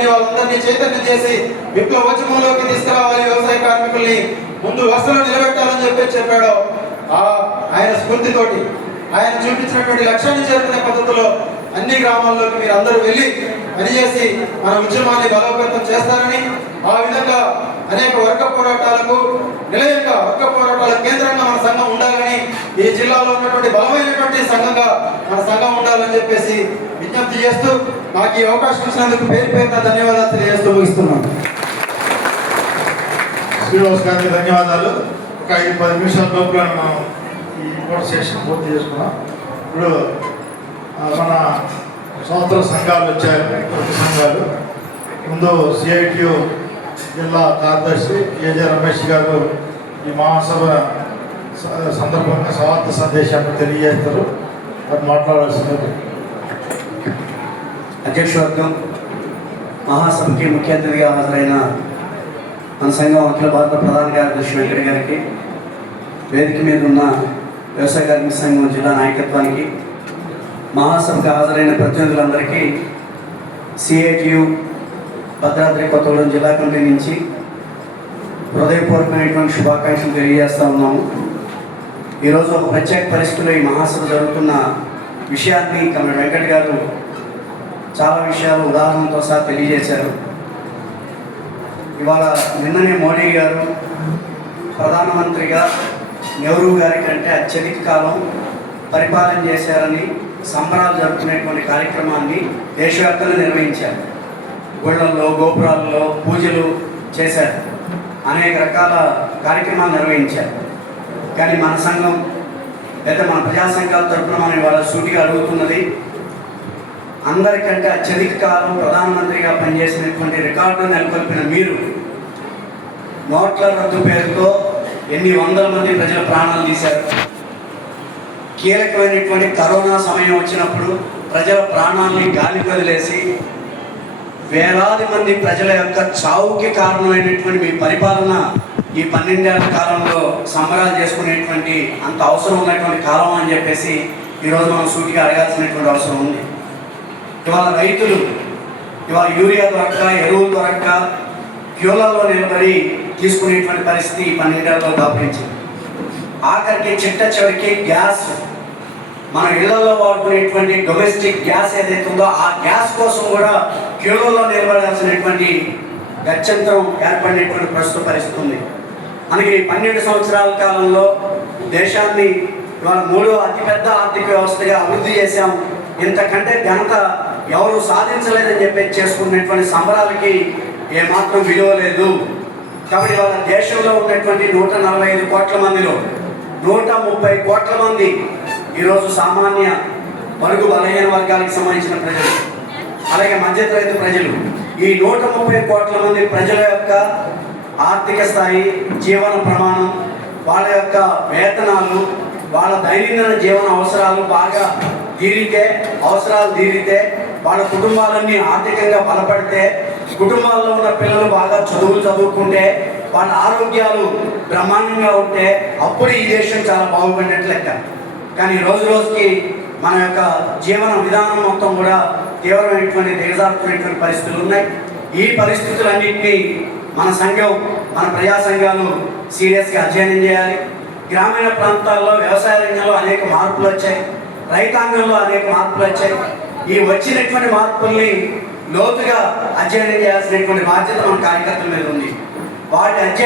తీసుకొని వాళ్ళందరినీ చైతన్యం చేసి విప్లవోద్యమంలోకి తీసుకురావాలి, వ్యవసాయ కార్మికుల్ని ముందు వరుసలో నిలబెట్టాలని చెప్పాడో ఆయన స్ఫూర్తితోటి ఆయన చూపించినటువంటి లక్ష్యాన్ని చేరుకునే పద్ధతిలో అన్ని గ్రామాల్లోకి మీరు అందరూ వెళ్ళి పనిచేసి మన ఉద్యమాన్ని బలోపేతం చేస్తారని, ఆ విధంగా అనేక వర్గ పోరాటాలకు నిలయంగా వర్గ పోరాటాల కేంద్రంగా మన సంఘం ఉండాలని, ఈ జిల్లాలో ఉన్నటువంటి బలమైనటువంటి సంఘంగా మన సంఘం ఉండాలని చెప్పేసి విజ్ఞప్తి చేస్తూ నాకు ఈ అవకాశం ఇచ్చినందుకు పేరున ధన్యవాదాలు తెలియజేస్తూ ముగిస్తున్నాను. శ్రీనివాస్ గారికి ధన్యవాదాలు. ఒక 5-10 నిమిషాల లోపల మనం ఈ రిపోర్ట్ సెషన్ పూర్తి చేసుకున్నాం. ఇప్పుడు మన సంవత్సర సంఘాలు వచ్చాయి, ప్రతి సంఘాలు. ముందు సిఐటియు జిల్లా కార్యదర్శి ఏజే రమేష్ గారు ఈ మహాసభ సందర్భంగా స్వాగత సందేశాన్ని తెలియజేస్తారు. అది మాట్లాడాల్సింది. అధ్యక్షవర్గం, మహాసభకి ముఖ్య అతిథిగా హాజరైన మన సంఘం అఖిల భారత ప్రధాన కార్యదర్శి వెంకట గారికి, వేదిక మీద ఉన్న వ్యవసాయ కార్మిక సంఘం జిల్లా నాయకత్వానికి, మహాసభకు హాజరైన ప్రతినిధులందరికీ సిఐటియు భద్రాద్రి కొత్తగూడెం జిల్లా కమిటీ నుంచి హృదయపూర్వకమైనటువంటి శుభాకాంక్షలు తెలియజేస్తూ ఉన్నాము. ఈరోజు ఒక ప్రత్యేక పరిస్థితుల్లో ఈ మహాసభ జరుగుతున్న విషయాన్ని కమిటీ వెంకట్ గారు చాలా విషయాలు ఉదాహరణతో సహా తెలియజేశారు. ఇవాళ నిన్ననే మోడీ గారు ప్రధానమంత్రిగా నెహ్రూ గారి కంటే అత్యధిక కాలం పరిపాలన చేశారని సంబరాలు జరుపుకునేటువంటి కార్యక్రమాన్ని దేశవ్యాప్తంగా నిర్వహించారు. గుళ్ళల్లో, గోపురాల్లో పూజలు చేశారు, అనేక రకాల కార్యక్రమాలు నిర్వహించారు. కానీ మన సంఘం లేదా మన ప్రజా సంఘాల తరఫున మనం ఇవాళ సూటిగా అడుగుతున్నది, అందరికంటే అత్యధిక కాలం ప్రధానమంత్రిగా పనిచేసినటువంటి రికార్డును నెలకొల్పిన మీరు నోట్ల రద్దు పేరుతో ఎన్ని వందల మంది ప్రజల ప్రాణాలు తీశారు. కీలకమైనటువంటి కరోనా సమయం వచ్చినప్పుడు ప్రజల ప్రాణాలని గాలి వదిలేసి వేలాది మంది ప్రజల యొక్క చావుకి కారణమైనటువంటి మీ పరిపాలన ఈ 12 ఏళ్ల కాలంలో సంబరాలు చేసుకునేటువంటి అంత అవసరం ఉన్నటువంటి కాలం అని చెప్పేసి ఈరోజు మనం సూటిగా అడగాల్సినటువంటి అవసరం ఉంది. ఇవాళ రైతులు ఇవాళ యూరియా దొరక్క, ఎరువులు దొరక్క క్యూలలో నిలబడి తీసుకునేటువంటి పరిస్థితి 12 ఏళ్లలో దాపురించింది. ఆఖరికి చివరికి గ్యాస్, మన ఇళ్లలో వాడుకునేటువంటి డొమెస్టిక్ గ్యాస్ ఏదైతే ఉందో ఆ గ్యాస్ కోసం కూడా క్యూలలో నిలబడాల్సినటువంటి గత్యంతరం ఏర్పడినటువంటి ప్రస్తుత పరిస్థితి ఉంది. మనకి 12 సంవత్సరాల కాలంలో దేశాన్ని ఇవాళ 3వ అతిపెద్ద ఆర్థిక వ్యవస్థగా అభివృద్ధి చేశాం. ఇంతకంటే ఘనత ఎవరు సాధించలేదని చెప్పి చేసుకున్నటువంటి సంబరాలకి ఏమాత్రం విలువ లేదు. కాబట్టి ఇవాళ దేశంలో ఉన్నటువంటి 145 కోట్ల మందిలో 130 కోట్ల మంది ఈరోజు సామాన్య బడుగు బలహీన వర్గాలకు సంబంధించిన ప్రజలు, అలాగే మధ్యతరగతి ప్రజలు. ఈ 130 కోట్ల మంది ప్రజల యొక్క ఆర్థిక స్థాయి, జీవన ప్రమాణం, వాళ్ళ యొక్క వేతనాలు, వాళ్ళ దైనందిన జీవన అవసరాలు బాగా అవసరాలు తీరితే, వాళ్ళ కుటుంబాలన్నీ ఆర్థికంగా బలపడితే, కుటుంబాల్లో ఉన్న పిల్లలు బాగా చదువుకుంటే, వాళ్ళ ఆరోగ్యాలు బ్రహ్మాండంగా ఉంటే అప్పుడు ఈ దేశం చాలా బాగుపడినట్లు లెక్క. కానీ రోజు రోజుకి మన యొక్క జీవన విధానం మొత్తం కూడా తీవ్రమైనటువంటి దిగజారుతున్నటువంటి పరిస్థితులు ఉన్నాయి. ఈ పరిస్థితులన్నింటినీ మన సంఘం, మన ప్రజా సంఘాలు సీరియస్గా అధ్యయనం చేయాలి. గ్రామీణ ప్రాంతాల్లో వ్యవసాయ రంగంలో అనేక మార్పులు వచ్చాయి, రైతాంగంలో అనేక మార్పులు వచ్చాయి. ఈ వచ్చినటువంటి మార్పుల్ని లోతుగా అధ్యయనం చేయాల్సినటువంటి బాధ్యత మన కార్యకర్తల మీద ఉంది. వాటి